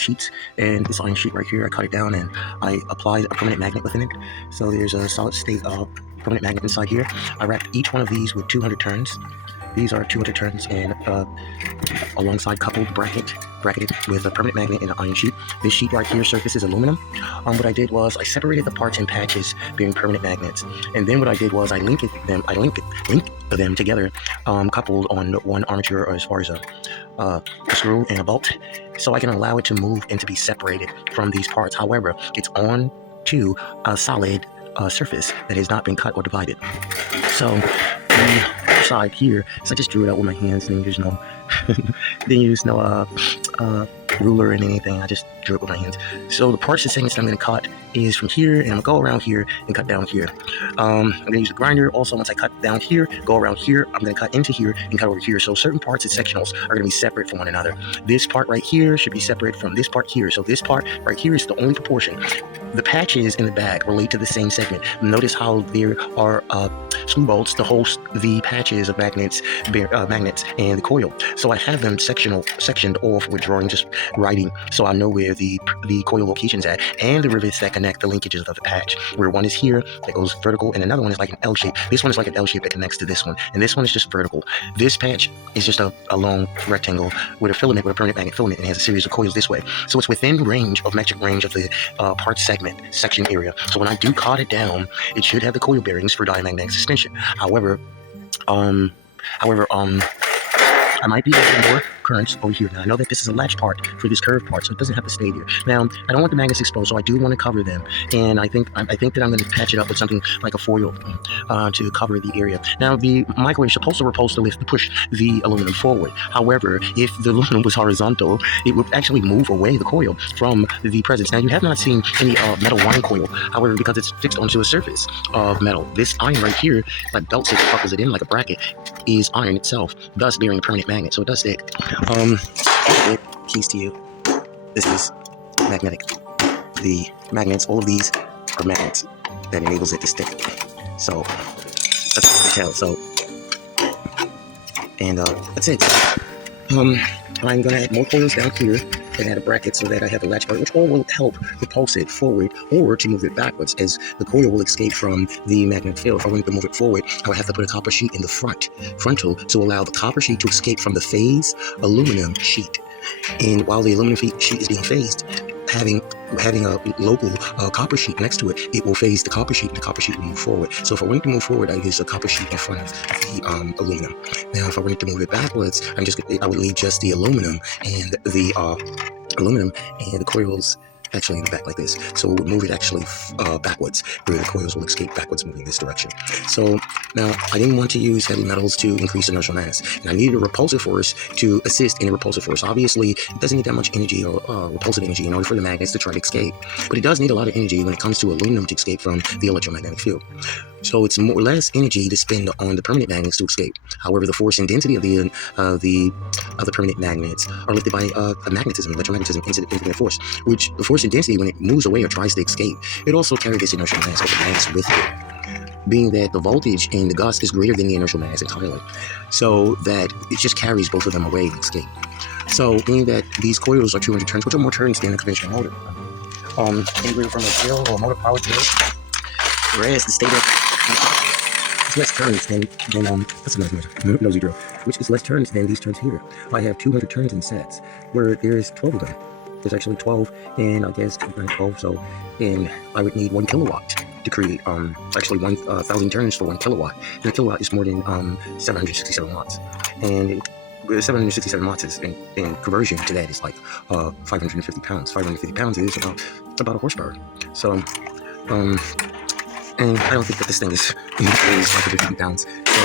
sheets, and this iron sheet right here, I cut it down and I applied a permanent magnet within it. So there's a solid state permanent magnet inside here. I wrapped each one of these with 200 turns. These are 200 turns and alongside coupled bracketed with a permanent magnet and an iron sheet. This sheet right here surface is aluminum. What I did was I separated the parts in patches being permanent magnets, and then what I did was I linked them together, coupled on one armature as far as a screw and a bolt, so I can allow it to move and to be separated from these parts. However, it's on to a solid surface that has not been cut or divided. So the side here, so I just drew it out with my hands, and didn't use no ruler and anything. I just drew it with my hands. So the parts and segments that I'm going to cut is from here, and I'm going to go around here and cut down here. I'm going to use the grinder. Also, once I cut down here, go around here, I'm going to cut into here and cut over here. So certain parts and sectionals are going to be separate from one another. This part right here should be separate from this part here. So this part right here is the only proportion. The patches in the back relate to the same segment. Notice how there are screw bolts to host the patches of magnets and the coil. So I have them sectioned off with drawing, just writing, so I know where the coil location's at, and the rivets that connect the linkages of the patch, where one is here that goes vertical and another one is like an L shape. This one is like an L shape that connects to this one, and this one is just vertical. This patch is just a long rectangle with a filament, with a permanent magnet filament, and it has a series of coils this way. So it's within metric range of the part segment section area. So when I do cut it down, it should have the coil bearings for diamagnetic suspension. However, I might be adding more currents over here. Now, I know that this is a latch part for this curved part, so it doesn't have to stay there. Now, I don't want the magnets exposed, so I do want to cover them. And I think that I'm going to patch it up with something like a foil to cover the area. Now, the microwave is supposed to push the aluminum forward. However, if the aluminum was horizontal, it would actually move away the coil from the presence. Now, you have not seen any metal wine coil. However, because it's fixed onto a surface of metal, this iron right here, like belts it, buckles it in like a bracket, is iron itself, thus bearing a permanent magnet, so it does stick. Keys to you. This is magnetic. The magnets, all of these are magnets that enables it to stick. So that's what you can tell. So, and that's it. I'm gonna add more coils down here and add a bracket so that I have a latch part, which all will help repulse it forward or to move it backwards, as the coil will escape from the magnetic field. If I wanted to move it forward, I would have to put a copper sheet in the frontal to allow the copper sheet to escape from the phase aluminum sheet. And while the aluminum sheet is being phased, having a local copper sheet next to it, it will phase the copper sheet, and the copper sheet will move forward. So if I wanted to move forward, I use a copper sheet in front of the aluminum. Now, if I wanted to move it backwards, I would leave just the aluminum and the coils actually in the back like this. So it would move it actually backwards, where the coils will escape backwards moving this direction. So now I didn't want to use heavy metals to increase inertial mass, and I needed a repulsive force to assist in the repulsive force. Obviously, it doesn't need that much energy or repulsive energy in order for the magnets to try to escape, but it does need a lot of energy when it comes to aluminum to escape from the electromagnetic field. So it's more or less energy to spend on the permanent magnets to escape. However, the force and density of the permanent magnets are lifted by magnetism, electromagnetism, incident force, which the force and density, when it moves away or tries to escape, it also carries this inertial mass or the mass with it, being that the voltage in the gauss is greater than the inertial mass entirely, so that it just carries both of them away and escape. So being that these coils are 200 turns, which are more turns than a conventional motor, anywhere from a drill or a motor powered drill, whereas the stator it's less turns than that's another nosy drill, which is less turns than these turns here. I have 200 turns in sets, where there's 12 of them. There's actually 12, and I guess 12, so, and I would need 1 kilowatt to create, actually 1,000 turns for 1 kilowatt, and a kilowatt is more than 767 watts, and 767 watts is, in conversion to that, is like 550 pounds. 550 pounds is about a horsepower. So, and I don't think that this thing is 550 pounds. So,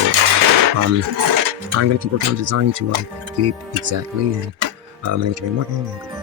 I'm going to keep working on design to get it exactly, and my name is Morgan, and